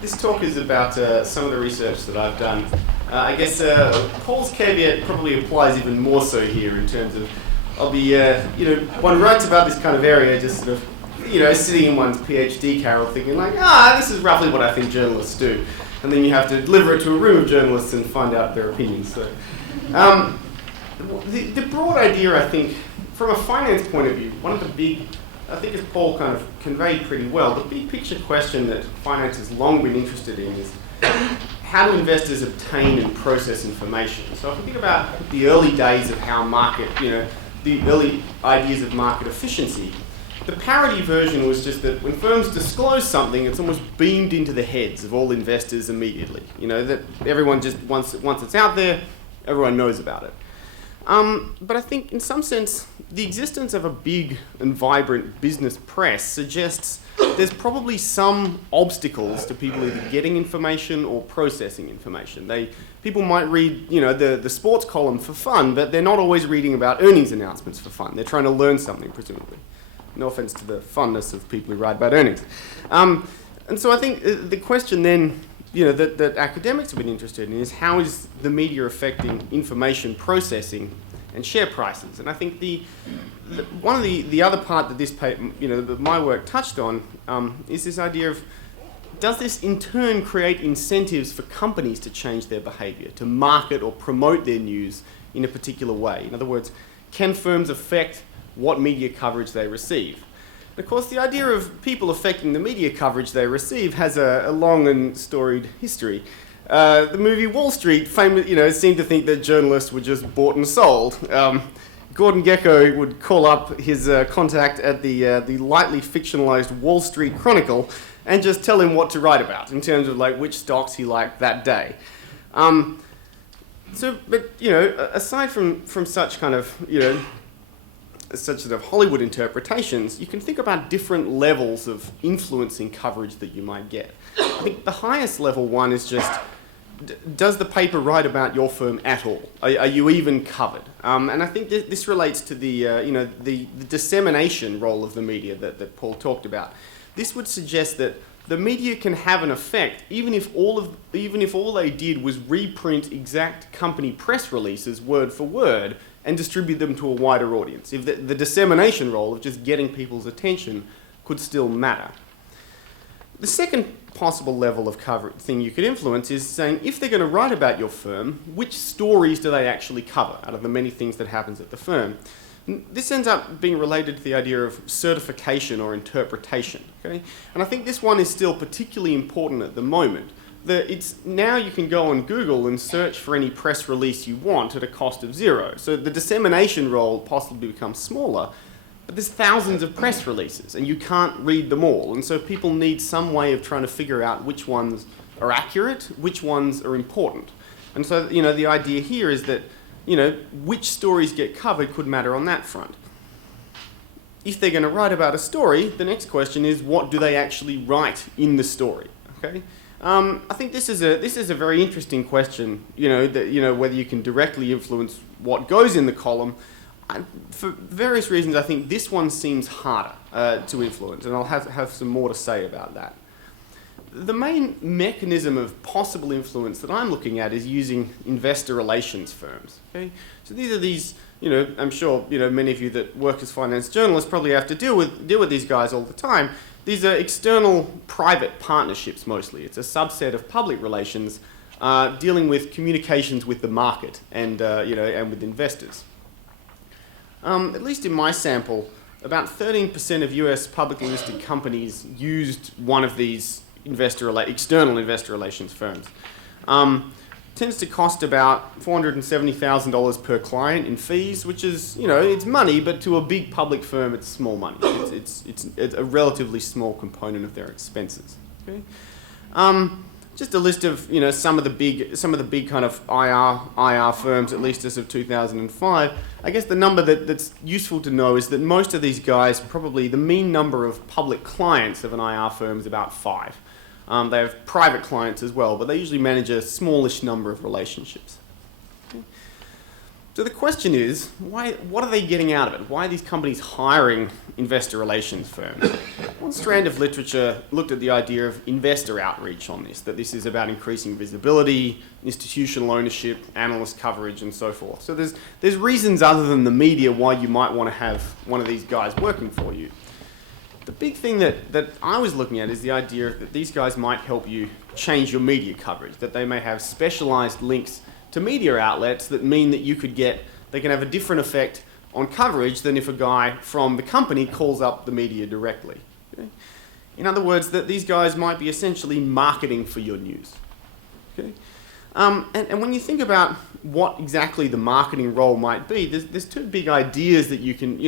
This talk is about some of the research that I've done. I guess Paul's caveat probably applies even more so here in terms of I'll be, one writes about this kind of area just sort of, sitting in one's PhD carrel thinking like, this is roughly what I think journalists do. And then you have to deliver it to a room of journalists and find out their opinions. So, the broad idea, I think, from a finance point of view, one of the big, I think as Paul kind of conveyed pretty well, the big picture question that finance has long been interested in is how do investors obtain and process information? So if we think about the early days of how market, the early ideas of market efficiency, the parody version was just that when firms disclose something, it's almost beamed into the heads of all investors immediately. That everyone just, once it's out there, everyone knows about it. But I think in some sense, the existence of a big and vibrant business press suggests there's probably some obstacles to people either getting information or processing information. People might read, the sports column for fun, but they're not always reading about earnings announcements for fun. They're trying to learn something, presumably. No offense to the funness of people who write about earnings. And so I think the question then, that academics have been interested in is how is the media affecting information processing and share prices? And I think one of the other part that this paper, that my work touched on is this idea of does this in turn create incentives for companies to change their behavior, to market or promote their news in a particular way? In other words, can firms affect what media coverage they receive? And of course, the idea of people affecting the media coverage they receive has a long and storied history. The movie Wall Street seemed to think that journalists were just bought and sold. Gordon Gekko would call up his contact at the lightly fictionalized Wall Street Chronicle and just tell him what to write about in terms of which stocks he liked that day. Aside from such kind of such sort of Hollywood interpretations, you can think about different levels of influencing coverage that you might get. I think the highest level one is just, does the paper write about your firm at all? Are you even covered? And I think this relates to the dissemination role of the media that Paul talked about. This would suggest that the media can have an effect even if all they did was reprint exact company press releases word for word and distribute them to a wider audience. If the dissemination role of just getting people's attention could still matter. The second possible level of thing you could influence is saying, if they're going to write about your firm, which stories do they actually cover out of the many things that happens at the firm? This ends up being related to the idea of certification or interpretation. Okay? And I think this one is still particularly important at the moment. Now you can go on Google and search for any press release you want at a cost of zero. So the dissemination role possibly becomes smaller, but there's thousands of press releases and you can't read them all. And so people need some way of trying to figure out which ones are accurate, which ones are important. And so, the idea here is that, which stories get covered could matter on that front. If they're going to write about a story, the next question is, what do they actually write in the story? Okay? I think this is a very interesting question. Whether you can directly influence what goes in the column. For various reasons, I think this one seems harder to influence, and I'll have some more to say about that. The main mechanism of possible influence that I'm looking at is using investor relations firms. Okay, so these, I'm sure many of you that work as finance journalists probably have to deal with these guys all the time. These are external private partnerships mostly. It's a subset of public relations dealing with communications with the market and with investors. At least in my sample, about 13% of US publicly listed companies used one of these external investor relations firms. Tends to cost about $470,000 per client in fees, which is, it's money, but to a big public firm, it's small money. It's a relatively small component of their expenses. Okay? Just a list of, some of the big kind of IR firms, at least as of 2005. I guess the number that's useful to know is that most of these guys, probably the mean number of public clients of an IR firm is about 5. They have private clients as well, but they usually manage a smallish number of relationships. Okay. So the question is, what are they getting out of it? Why are these companies hiring investor relations firms? One strand of literature looked at the idea of investor outreach on this, that this is about increasing visibility, institutional ownership, analyst coverage, and so forth. So there's reasons other than the media why you might want to have one of these guys working for you. The big thing that I was looking at is the idea that these guys might help you change your media coverage, that they may have specialized links to media outlets that mean that they can have a different effect on coverage than if a guy from the company calls up the media directly. Okay? In other words, that these guys might be essentially marketing for your news. Okay? And when you think about what exactly the marketing role might be, there's two big ideas that you can,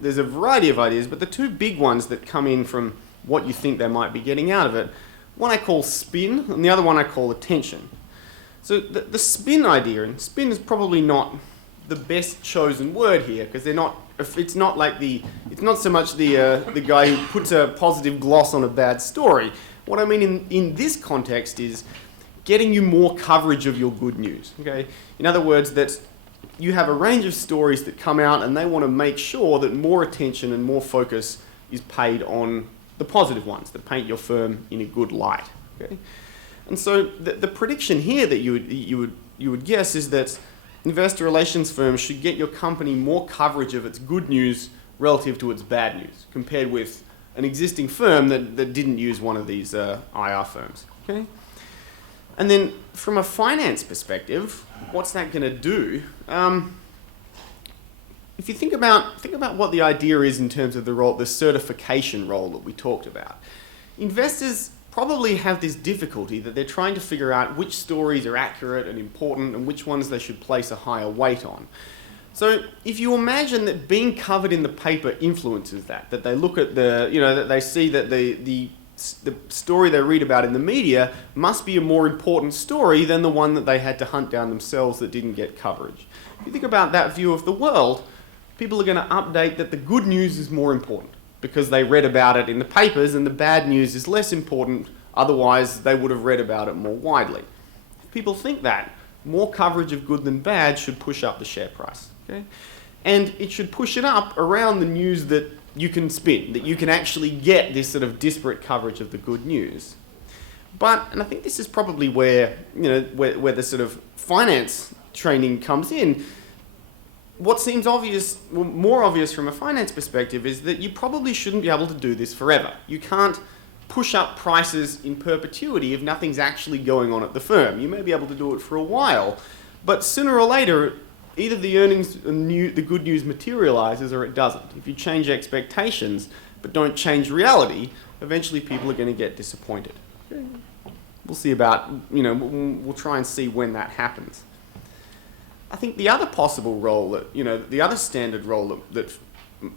there's a variety of ideas, but the two big ones that come in from what you think they might be getting out of it, one I call spin, and the other one I call attention. So the spin idea, and spin is probably not the best chosen word here, because it's not so much the guy who puts a positive gloss on a bad story. What I mean in this context is getting you more coverage of your good news. Okay? In other words, that you have a range of stories that come out and they want to make sure that more attention and more focus is paid on the positive ones that paint your firm in a good light. Okay? And so the prediction here that you would guess is that investor relations firms should get your company more coverage of its good news relative to its bad news, compared with an existing firm that didn't use one of these IR firms. Okay? And then from a finance perspective, what's that going to do? If you think about what the idea is in terms of the certification role that we talked about, investors probably have this difficulty that they're trying to figure out which stories are accurate and important and which ones they should place a higher weight on. So if you imagine that being covered in the paper influences that they look at that they see that the story they read about in the media must be a more important story than the one that they had to hunt down themselves that didn't get coverage. If you think about that view of the world, people are going to update that the good news is more important, because they read about it in the papers, and the bad news is less important, otherwise they would have read about it more widely. If people think that, more coverage of good than bad should push up the share price. Okay? And it should push it up around the news that you can spin, that you can actually get this sort of disparate coverage of the good news. And I think this is probably where the sort of finance training comes in. What seems obvious, more obvious from a finance perspective, is that you probably shouldn't be able to do this forever. You can't push up prices in perpetuity if nothing's actually going on at the firm. You may be able to do it for a while, but sooner or later, either the earnings and the good news materializes or it doesn't. If you change expectations but don't change reality, eventually people are going to get disappointed. We'll see about, we'll try and see when that happens. I think the other possible role the other standard role that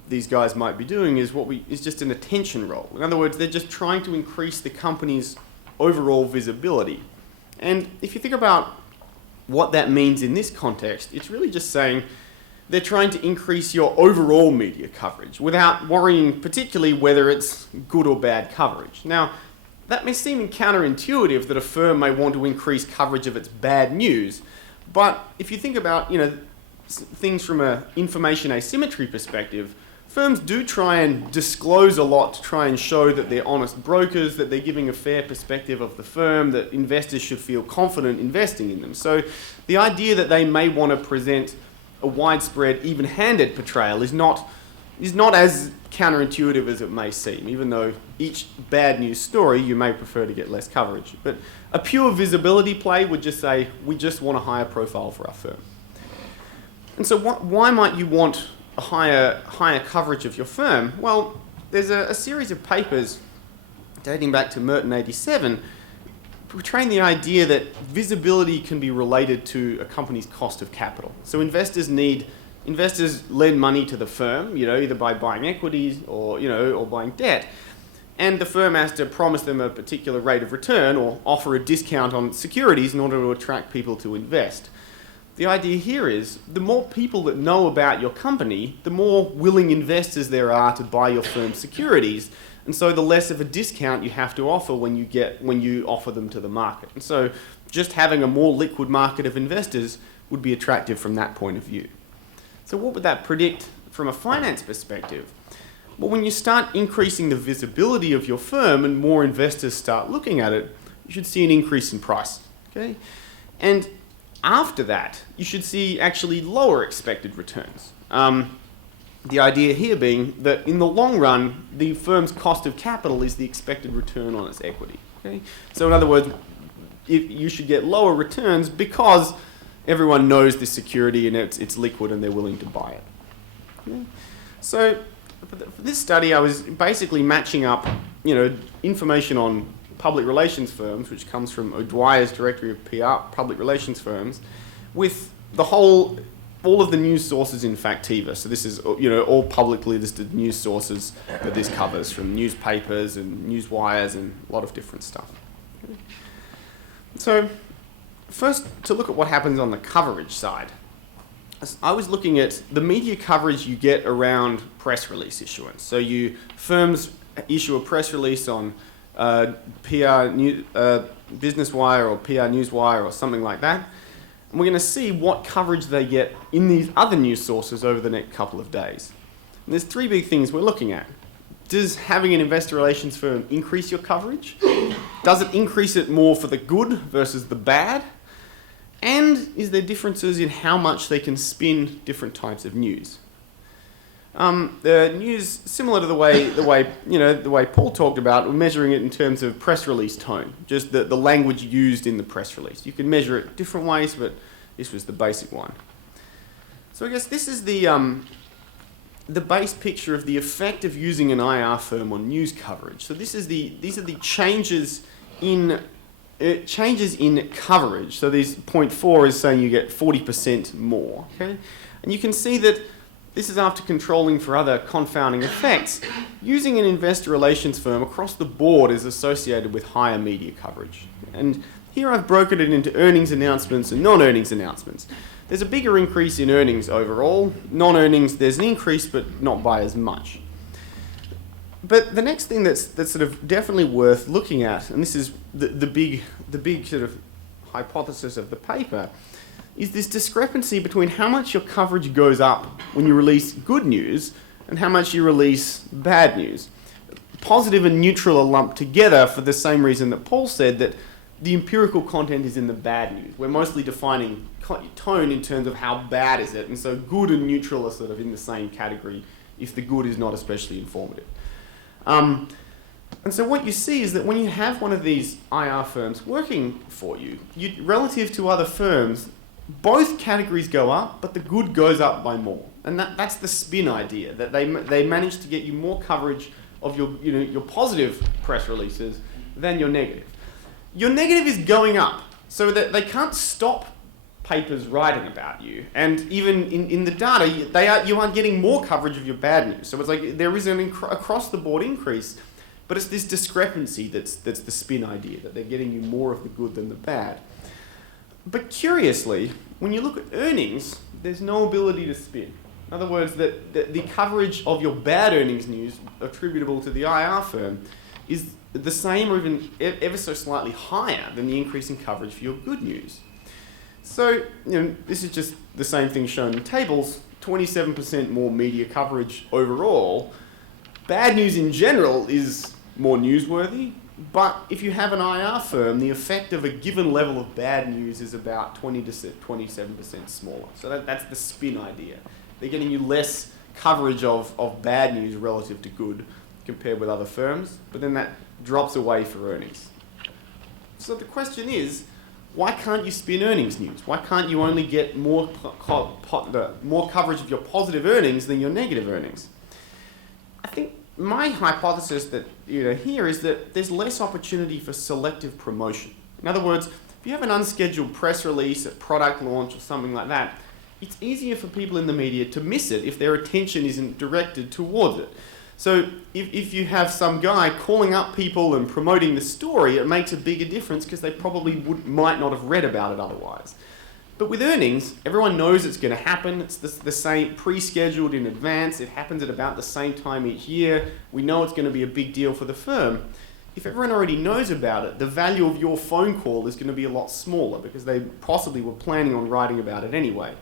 these guys might be doing is just an attention role. In other words, they're just trying to increase the company's overall visibility. And if you think about what that means in this context, it's really just saying they're trying to increase your overall media coverage without worrying particularly whether it's good or bad coverage. Now, that may seem counterintuitive that a firm may want to increase coverage of its bad news, but if you think about things from an information asymmetry perspective, firms do try and disclose a lot to try and show that they're honest brokers, that they're giving a fair perspective of the firm, that investors should feel confident investing in them. So the idea that they may want to present a widespread, even-handed portrayal is not as counterintuitive as it may seem, even though each bad news story you may prefer to get less coverage. But a pure visibility play would just say, we just want a higher profile for our firm. And so why might you want a higher coverage of your firm? Well, there's a series of papers dating back to Merton 87 portraying the idea that visibility can be related to a company's cost of capital. So investors lend money to the firm, either by buying equities or buying debt, and the firm has to promise them a particular rate of return or offer a discount on securities in order to attract people to invest. The idea here is the more people that know about your company, the more willing investors there are to buy your firm's securities, and so the less of a discount you have to offer when you offer them to the market. And so just having a more liquid market of investors would be attractive from that point of view. So what would that predict from a finance perspective? Well, when you start increasing the visibility of your firm and more investors start looking at it, you should see an increase in price. Okay? And after that, you should see actually lower expected returns. The idea here being that in the long run, the firm's cost of capital is the expected return on its equity. Okay? So in other words, you should get lower returns because everyone knows this security and it's liquid and they're willing to buy it. Okay? So for this study, I was basically matching up, information on public relations firms, which comes from O'Dwyer's Directory of PR, public relations firms, with all of the news sources in Factiva. So this is, all publicly listed news sources that this covers, from newspapers and news wires and a lot of different stuff. Okay. So first, to look at what happens on the coverage side. I was looking at the media coverage you get around press release issuance. So firms issue a press release on Business Wire or PR Newswire or something like that. And we're going to see what coverage they get in these other news sources over the next couple of days. And there's three big things we're looking at. Does having an investor relations firm increase your coverage? Does it increase it more for the good versus the bad? And is there differences in how much they can spin different types of news? The news, similar to the way Paul talked about, we're measuring it in terms of press release tone, just the language used in the press release. You can measure it different ways, but this was the basic one. So I guess this is the base picture of the effect of using an IR firm on news coverage. So these are the changes in coverage. So these 0.4 is saying you get 40% more. Okay? And you can see that this is after controlling for other confounding effects. Using an investor relations firm across the board is associated with higher media coverage. And here I've broken it into earnings announcements and non-earnings announcements. There's a bigger increase in earnings overall. Non-earnings, there's an increase, but not by as much. But the next thing that's sort of definitely worth looking at, and this is the big sort of hypothesis of the paper, is this discrepancy between how much your coverage goes up when you release good news and how much you release bad news. Positive and neutral are lumped together for the same reason that Paul said, that the empirical content is in the bad news. We're mostly defining tone in terms of how bad is it, and so good and neutral are sort of in the same category if the good is not especially informative. And so what you see is that when you have one of these IR firms working for you, relative to other firms, both categories go up, but the good goes up by more. And that's the spin idea, that they manage to get you more coverage of your positive press releases than your negative. Your negative is going up, so that they can't stop papers writing about you. And even in the data, you are getting more coverage of your bad news. So it's like there is an across-the-board increase, but it's this discrepancy that's the spin idea, that they're getting you more of the good than the bad. But curiously, when you look at earnings, there's no ability to spin. In other words, that the coverage of your bad earnings news attributable to the IR firm is the same or even ever so slightly higher than the increase in coverage for your good news. So, this is just the same thing shown in tables, 27% more media coverage overall. Bad news in general is more newsworthy, but if you have an IR firm, the effect of a given level of bad news is about 20 to 27% smaller. So that's the spin idea. They're getting you less coverage of bad news relative to good compared with other firms, but then that drops away for earnings. So the question is, why can't you spin earnings news? Why can't you only get more coverage of your positive earnings than your negative earnings? I think my hypothesis that here is that there's less opportunity for selective promotion. In other words, if you have an unscheduled press release, a product launch, or something like that, it's easier for people in the media to miss it if their attention isn't directed towards it. So if you have some guy calling up people and promoting the story, it makes a bigger difference because they probably might not have read about it otherwise. But with earnings, everyone knows it's going to happen. It's the same, pre-scheduled in advance. It happens at about the same time each year. We know it's going to be a big deal for the firm. if everyone already knows about it, the value of your phone call is going to be a lot smaller because they possibly were planning on writing about it anyway.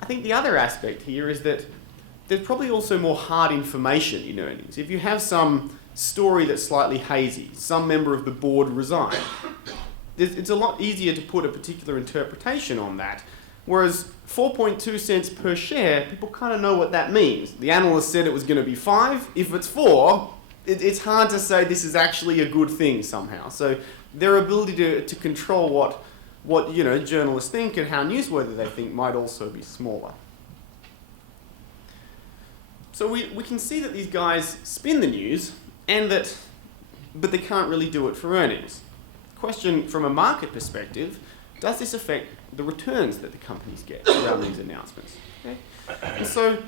I think the other aspect here is that there's probably also more hard information in earnings. If you have some story that's slightly hazy, some member of the board resigned, it's a lot easier to put a particular interpretation on that. Whereas 4.2 cents per share, people kind of know what that means. The analyst said it was going to be 5. If it's 4, it's hard to say this is actually a good thing somehow. So their ability to control what journalists think and how newsworthy they think might also be smaller. So we can see that these guys spin the news, but they can't really do it for earnings. Question from a market perspective, does this affect the returns that the companies get around these announcements? Okay? And so I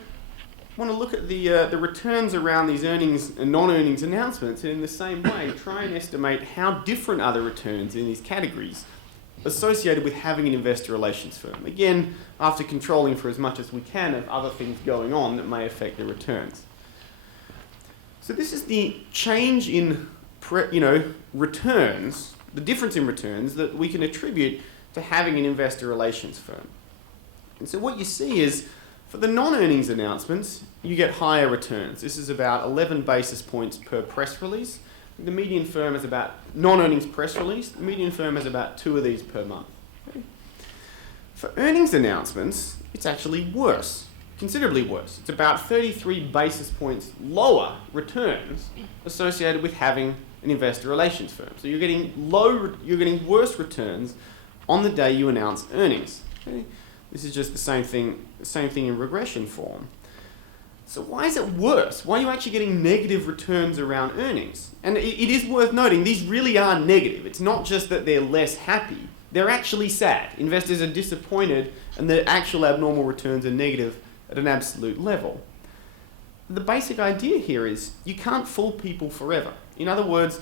want to look at the returns around these earnings and non-earnings announcements, and in the same way try and estimate how different are the returns in these categories associated with having an investor relations firm. Again, after controlling for as much as we can of other things going on that may affect the returns. So this is the change in returns, the difference in returns that we can attribute to having an investor relations firm. And so what you see is, for the non-earnings announcements, you get higher returns. This is about 11 basis points per press release. The median firm is about, non-earnings press release, the median firm has about 2 of these per month. Okay. For earnings announcements, it's actually worse, considerably worse. It's about 33 basis points lower returns associated with having an investor relations firm. So you're getting worse returns on the day you announce earnings. Okay. This is just the same thing in regression form. So why is it worse? Why are you actually getting negative returns around earnings? And it is worth noting, these really are negative. It's not just that they're less happy. They're actually sad. Investors are disappointed and the actual abnormal returns are negative at an absolute level. The basic idea here is you can't fool people forever. In other words,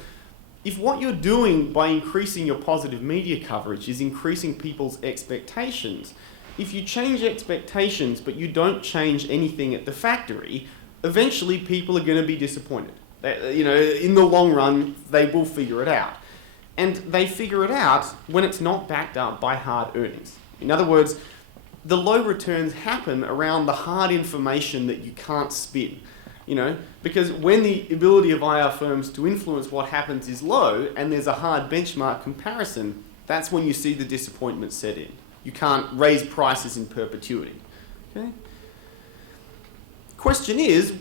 if what you're doing by increasing your positive media coverage is increasing people's expectations, if you change expectations but you don't change anything at the factory, eventually people are going to be disappointed. In the long run, they will figure it out. And they figure it out when it's not backed up by hard earnings. In other words, the low returns happen around the hard information that you can't spin. Because when the ability of IR firms to influence what happens is low and there's a hard benchmark comparison, that's when you see the disappointment set in. You can't raise prices in perpetuity. Okay? Question is,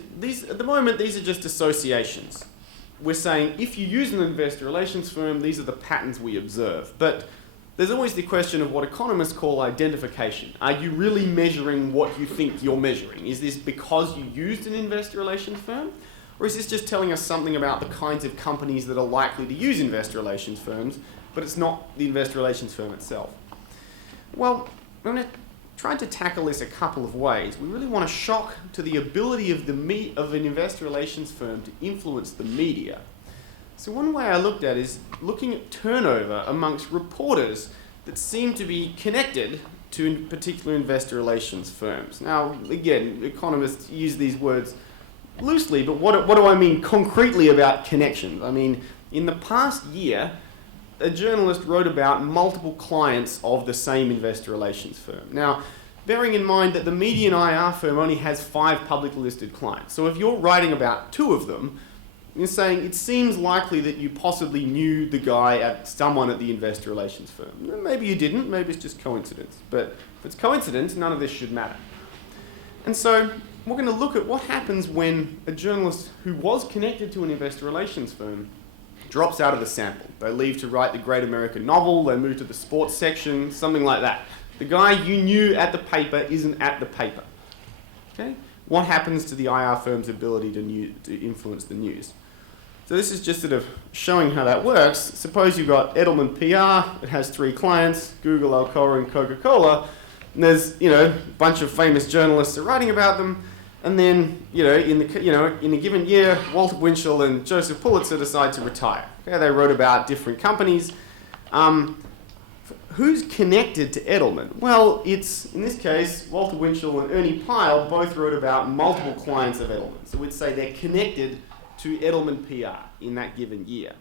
at the moment, these are just associations. We're saying if you use an investor relations firm, these are the patterns we observe. But there's always the question of what economists call identification. Are you really measuring what you think you're measuring? Is this because you used an investor relations firm? Or is this just telling us something about the kinds of companies that are likely to use investor relations firms, but it's not the investor relations firm itself? Well, we're going to try to tackle this a couple of ways. We really want to shock to the ability of an investor relations firm to influence the media. So one way I looked at is looking at turnover amongst reporters that seem to be connected to particular investor relations firms. Now, again, economists use these words loosely, but what do I mean concretely about connections? I mean, in the past year, a journalist wrote about multiple clients of the same investor relations firm. Now, bearing in mind that the median IR firm only has 5 publicly listed clients. So if you're writing about 2 of them, you're saying it seems likely that you possibly knew the guy someone at the investor relations firm. Maybe you didn't, maybe it's just coincidence. But if it's coincidence, none of this should matter. And so we're going to look at what happens when a journalist who was connected to an investor relations firm drops out of the sample. They leave to write the great American novel, they move to the sports section, something like that. The guy you knew at the paper isn't at the paper. Okay? What happens to the IR firm's ability to influence the news? So this is just sort of showing how that works. Suppose you've got Edelman PR, it has 3 clients, Google, Alcoa, and Coca-Cola, and there's a bunch of famous journalists are writing about them. And then, in a given year, Walter Winchell and Joseph Pulitzer decide to retire. Okay, they wrote about different companies. Who's connected to Edelman? Well, it's, in this case, Walter Winchell and Ernie Pyle both wrote about multiple clients of Edelman. So we'd say they're connected to Edelman PR in that given year.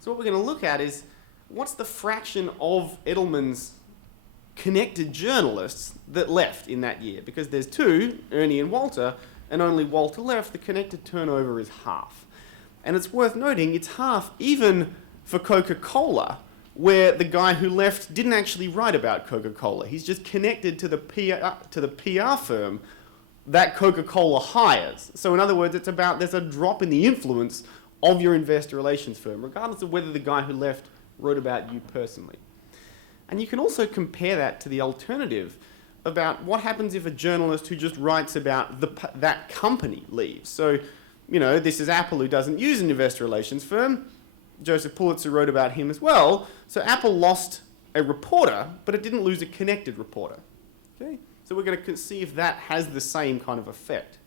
So what we're going to look at is what's the fraction of Edelman's connected journalists that left in that year? Because there's two, Ernie and Walter, and only Walter left, the connected turnover is half. And it's worth noting it's half even for Coca-Cola, where the guy who left didn't actually write about Coca-Cola. He's just connected to the PR firm that Coca-Cola hires. So in other words, there's a drop in the influence of your investor relations firm, regardless of whether the guy who left wrote about you personally. And you can also compare that to the alternative about what happens if a journalist who just writes about that company leaves. So, this is Apple, who doesn't use an investor relations firm. Joseph Pulitzer wrote about him as well. So Apple lost a reporter, but it didn't lose a connected reporter. Okay? So we're going to see if that has the same kind of effect.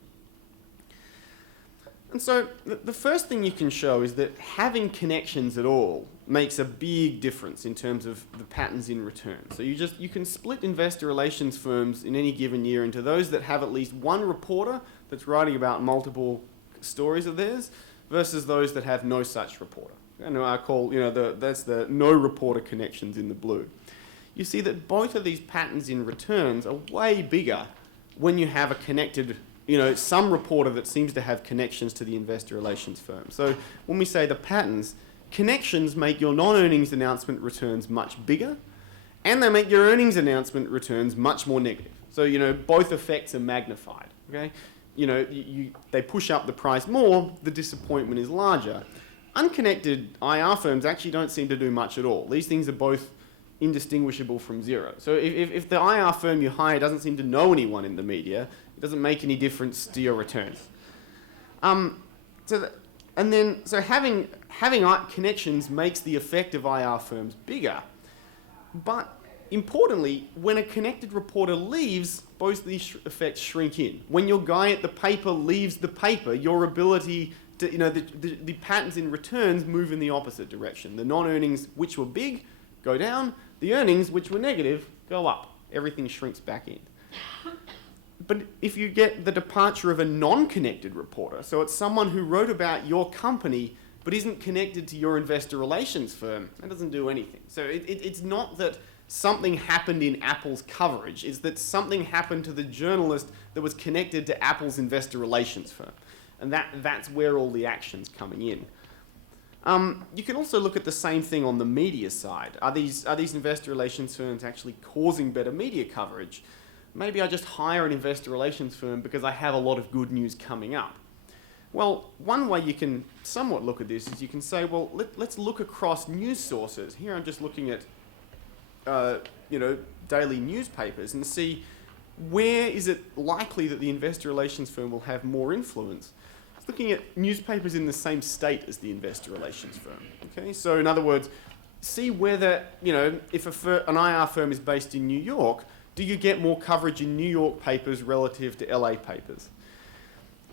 And so the first thing you can show is that having connections at all makes a big difference in terms of the patterns in return. So you can split investor relations firms in any given year into those that have at least one reporter that's writing about multiple stories of theirs versus those that have no such reporter. And I call, that's the no reporter connections in the blue. You see that both of these patterns in returns are way bigger when you have a connected, some reporter that seems to have connections to the investor relations firm. So when we say the patterns, connections make your non-earnings announcement returns much bigger, and they make your earnings announcement returns much more negative. So, both effects are magnified, okay? They push up the price more, the disappointment is larger. Unconnected IR firms actually don't seem to do much at all. These things are both indistinguishable from zero. So if the IR firm you hire doesn't seem to know anyone in the media, it doesn't make any difference to your returns. So having connections makes the effect of IR firms bigger. But importantly, when a connected reporter leaves, both these effects shrink in. When your guy at the paper leaves the paper, your ability to, the patterns in returns move in the opposite direction. The non-earnings, which were big, go down. The earnings, which were negative, go up. Everything shrinks back in. But if you get the departure of a non-connected reporter, so it's someone who wrote about your company but isn't connected to your investor relations firm, that doesn't do anything. So it's not that something happened in Apple's coverage, it's that something happened to the journalist that was connected to Apple's investor relations firm. And that's where all the action's coming in. You can also look at the same thing on the media side. Are these investor relations firms actually causing better media coverage? Maybe I just hire an investor relations firm because I have a lot of good news coming up. Well, one way you can somewhat look at this is you can say, well, let's look across news sources. Here I'm just looking at daily newspapers and see where is it likely that the investor relations firm will have more influence. It's looking at newspapers in the same state as the investor relations firm. Okay, so in other words, see whether, if an IR firm is based in New York, do you get more coverage in New York papers relative to LA papers?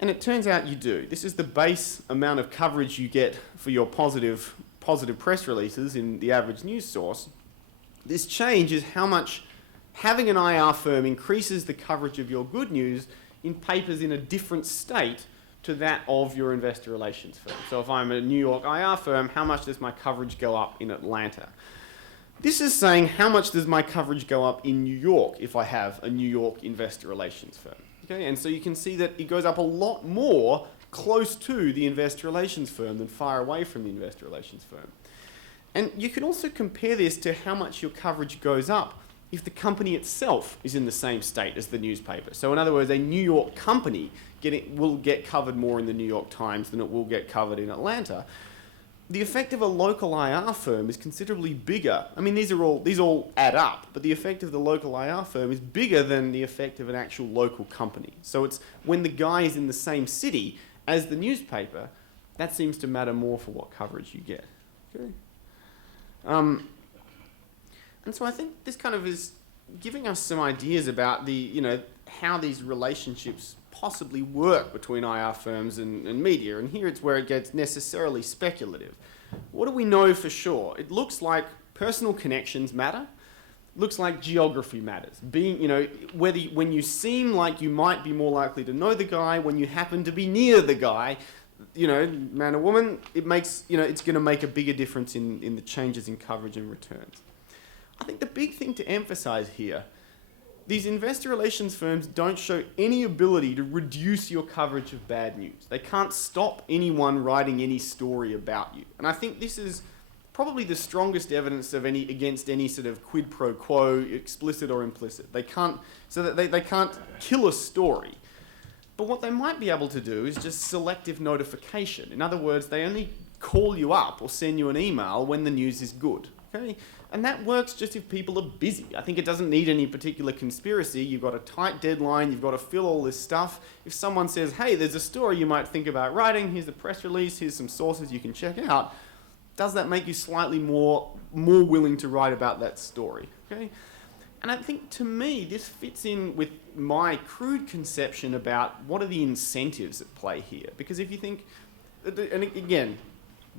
And it turns out you do. This is the base amount of coverage you get for your positive press releases in the average news source. This change is how much having an IR firm increases the coverage of your good news in papers in a different state to that of your investor relations firm. So if I'm a New York IR firm, how much does my coverage go up in Atlanta? This is saying how much does my coverage go up in New York if I have a New York investor relations firm. Okay, and so you can see that it goes up a lot more close to the investor relations firm than far away from the investor relations firm. And you can also compare this to how much your coverage goes up if the company itself is in the same state as the newspaper. So in other words, a New York company will get covered more in the New York Times than it will get covered in Atlanta. The effect of a local IR firm is considerably bigger. I mean, these all add up, but the effect of the local IR firm is bigger than the effect of an actual local company. So it's when the guy is in the same city as the newspaper, that seems to matter more for what coverage you get. Okay. And so I think this kind of is giving us some ideas about how these relationships possibly work between IR firms and media. And here it's where it gets necessarily speculative. What do we know for sure? It looks like personal connections matter. It looks like geography matters. When you seem like you might be more likely to know the guy, when you happen to be near the guy, man or woman, it makes, it's going to make a bigger difference in the changes in coverage and returns. I think the big thing to emphasize here, these investor relations firms don't show any ability to reduce your coverage of bad news. They can't stop anyone writing any story about you. And I think this is probably the strongest evidence of against any sort of quid pro quo, explicit or implicit. They can't kill a story. But what they might be able to do is just selective notification. In other words, they only call you up or send you an email when the news is good. Okay? And that works just if people are busy. I think it doesn't need any particular conspiracy. You've got a tight deadline. You've got to fill all this stuff. If someone says, hey, there's a story you might think about writing. Here's the press release. Here's some sources you can check out. Does that make you slightly more willing to write about that story? Okay? And I think, to me, this fits in with my crude conception about what are the incentives at play here. Because if you think, and again,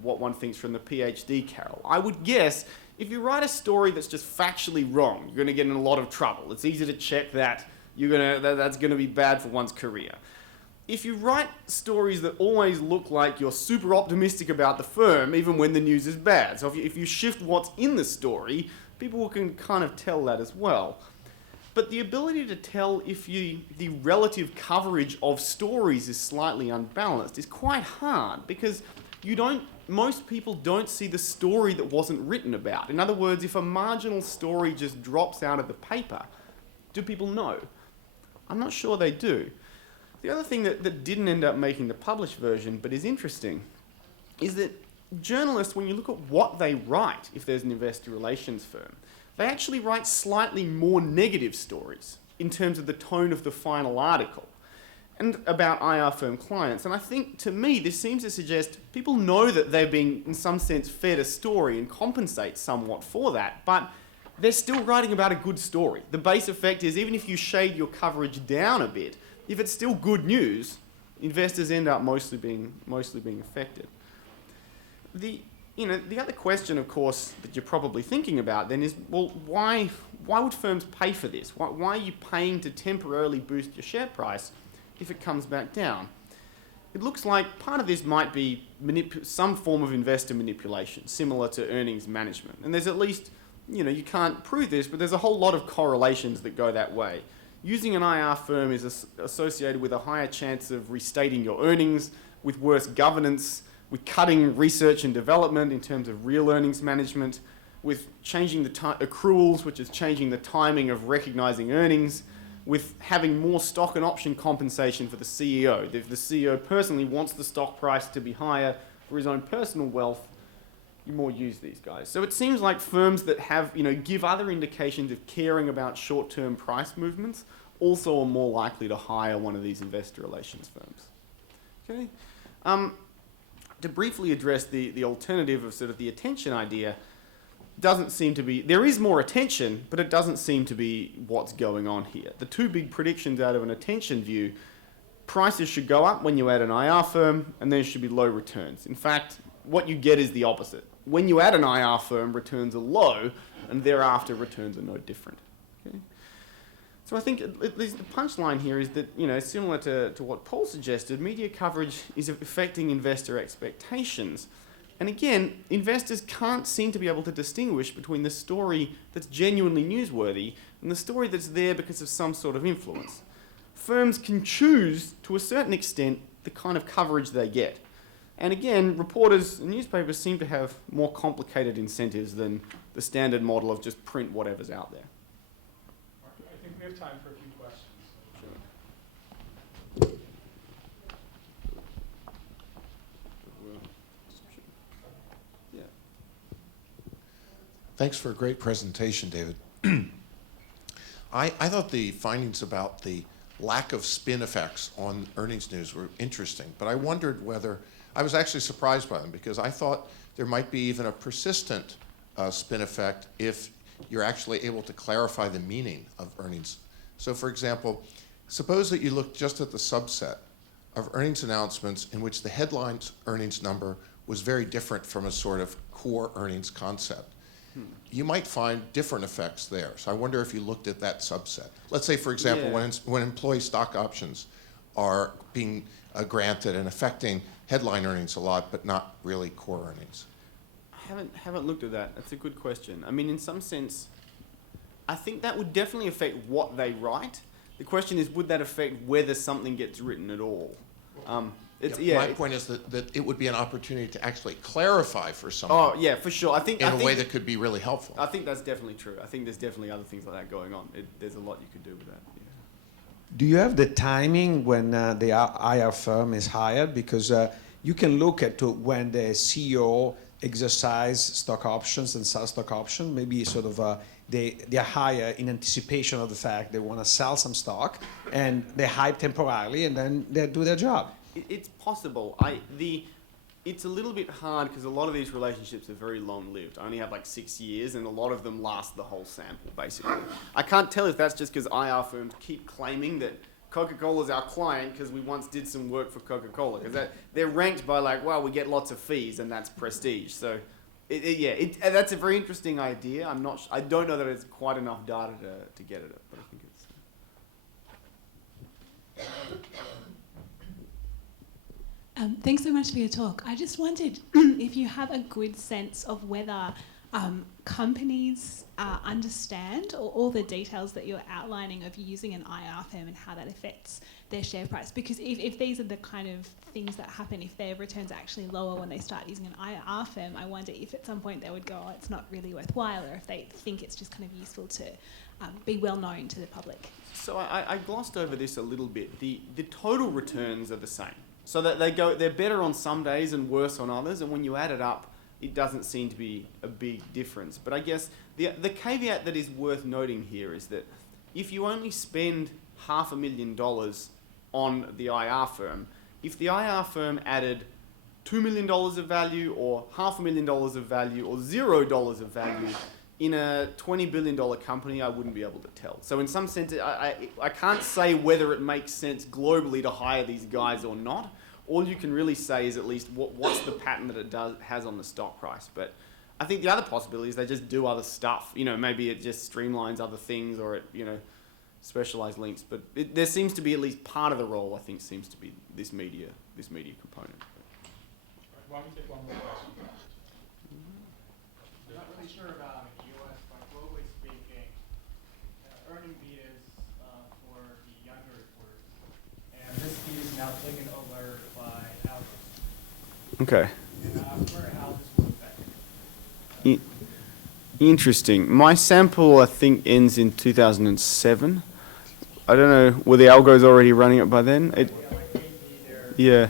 what one thinks from the PhD Carol, I would guess if you write a story that's just factually wrong, you're going to get in a lot of trouble. It's easy to check that. That's going to be bad for one's career. If you write stories that always look like you're super optimistic about the firm, even when the news is bad. So if you shift what's in the story, people can kind of tell that as well. But the ability to tell if the relative coverage of stories is slightly unbalanced is quite hard, because most people don't see the story that wasn't written about. In other words, if a marginal story just drops out of the paper, do people know? I'm not sure they do. The other thing that didn't end up making the published version, but is interesting, is that journalists, when you look at what they write, if there's an investor relations firm, they actually write slightly more negative stories in terms of the tone of the final article and about IR firm clients. And I think, to me, this seems to suggest people know that they're being, in some sense, fed a story and compensate somewhat for that, but they're still writing about a good story. The base effect is, even if you shade your coverage down a bit, if it's still good news, investors end up mostly being affected. The other question, of course, that you're probably thinking about then is, well, why would firms pay for this? Why are you paying to temporarily boost your share price if it comes back down? It looks like part of this might be some form of investor manipulation, similar to earnings management. And there's at least, you can't prove this, but there's a whole lot of correlations that go that way. Using an IR firm is associated with a higher chance of restating your earnings, with worse governance, with cutting research and development in terms of real earnings management, with changing the accruals, which is changing the timing of recognizing earnings, with having more stock and option compensation for the CEO. If the CEO personally wants the stock price to be higher for his own personal wealth, you more use these guys. So it seems like firms that have, give other indications of caring about short-term price movements also are more likely to hire one of these investor relations firms. Okay. To briefly address the alternative of sort of the attention idea, doesn't seem to be, there is more attention, but it doesn't seem to be what's going on here. The two big predictions out of an attention view: prices should go up when you add an IR firm, and there should be low returns. In fact, what you get is the opposite. When you add an IR firm, returns are low, and thereafter returns are no different. Okay? So I think at least the punchline here is that, similar to what Paul suggested, media coverage is affecting investor expectations. And again, investors can't seem to be able to distinguish between the story that's genuinely newsworthy and the story that's there because of some sort of influence. Firms can choose, to a certain extent, the kind of coverage they get. And again, reporters and newspapers seem to have more complicated incentives than the standard model of just print whatever's out there. I think we have time for a few questions. Sure. Yeah. Thanks for a great presentation, David. I thought the findings about the lack of spin effects on earnings news were interesting, but I wondered whether, I was actually surprised by them, because I thought there might be even a persistent spin effect if you're actually able to clarify the meaning of earnings. So for example, suppose that you look just at the subset of earnings announcements in which the headline earnings number was very different from a sort of core earnings concept. You might find different effects there. So I wonder if you looked at that subset. Let's say, for example, when employee stock options are being granted and affecting headline earnings a lot, but not really core earnings? I haven't looked at that. That's a good question. I mean, in some sense, I think that would definitely affect what they write. The question is, would that affect whether something gets written at all? My point is that it would be an opportunity to actually clarify for someone. Oh, yeah, for sure. I think in a way that could be really helpful. I think that's definitely true. I think there's definitely other things like that going on. There's a lot you could do with that. Yeah. Do you have the timing when the IR firm is hired? Because you can look at when the CEO exercise stock options and sell stock options. Maybe sort of they hire in anticipation of the fact they want to sell some stock, and they hype temporarily, and then they do their job. It's possible. It's a little bit hard because a lot of these relationships are very long-lived. I only have like 6 years, and a lot of them last the whole sample, basically. I can't tell if that's just because IR firms keep claiming that Coca-Cola's our client because we once did some work for Coca-Cola. Because they're ranked by like, well, we get lots of fees, and that's prestige. So, that's a very interesting idea. I don't know that it's quite enough data to get at it, but I think it's. Thanks so much for your talk. I just wondered if you have a good sense of whether companies understand all the details that you're outlining of using an IR firm and how that affects their share price. Because if these are the kind of things that happen, if their returns are actually lower when they start using an IR firm, I wonder if at some point they would go, oh, it's not really worthwhile, or if they think it's just kind of useful to be well known to the public. So I glossed over this a little bit. The total returns are the same. So that they're better on some days and worse on others, and when you add it up, it doesn't seem to be a big difference. But I guess the caveat that is worth noting here is that if you only spend $500,000 on the IR firm, if the IR firm added $2 million of value or $500,000 of value or $0 of value in a $20 billion company, I wouldn't be able to tell. So in some sense, I can't say whether it makes sense globally to hire these guys or not. All you can really say is at least what's the pattern that it has on the stock price. But I think the other possibility is they just do other stuff. You know, maybe it just streamlines other things, or it, specialized links. But there seems to be at least part of the role, I think, seems to be this media component. Right, why don't we take one more question? I'm not really sure about the U.S., but globally speaking, earning beat is for the younger reporters, and this beat is now taken over by algorithms. Okay. And I wonder how this will affect it. Interesting. My sample, I think, ends in 2007. I don't know. Were the algos already running it by then? Yeah.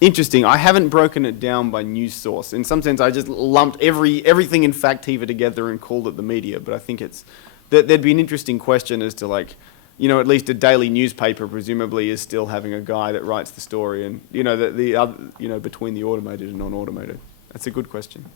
Interesting. I haven't broken it down by news source. In some sense, I just lumped everything in Factiva together and called it the media. But I think there'd be an interesting question as to at least a daily newspaper presumably is still having a guy that writes the story, and the other between the automated and non-automated. That's a good question.